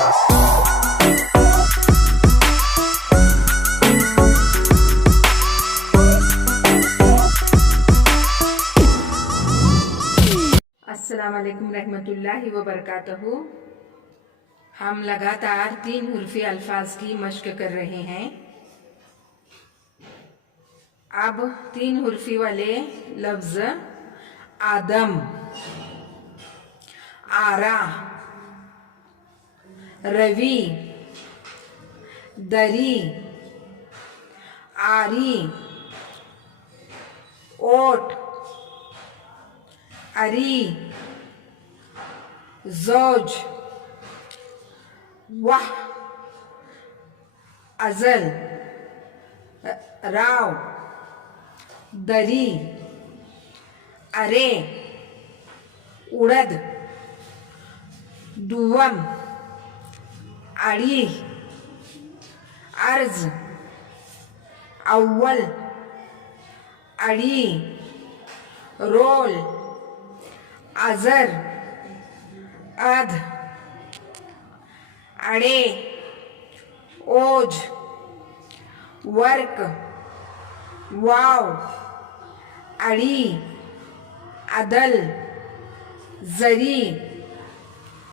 अस्सलाम वालेकुम रहमतुल्लाहि व बरकातहू। हम लगातार 3 हुर्फी अल्फाज की मश्क कर रहे हैं। अब 3 हुर्फी वाले लफ्ज आदम, आरा, रवि, दरी, आरी, ओट, अरी, ज़ौज, वाह, अज़ल, राव, दरी, अरे, उड़द, दुवम, अड़ी, अर्ज, अव्वल, अड़ी, रोल, अजर, अध, अड़े, ओज, वर्क, वाव, अड़ी, अदल, जरी,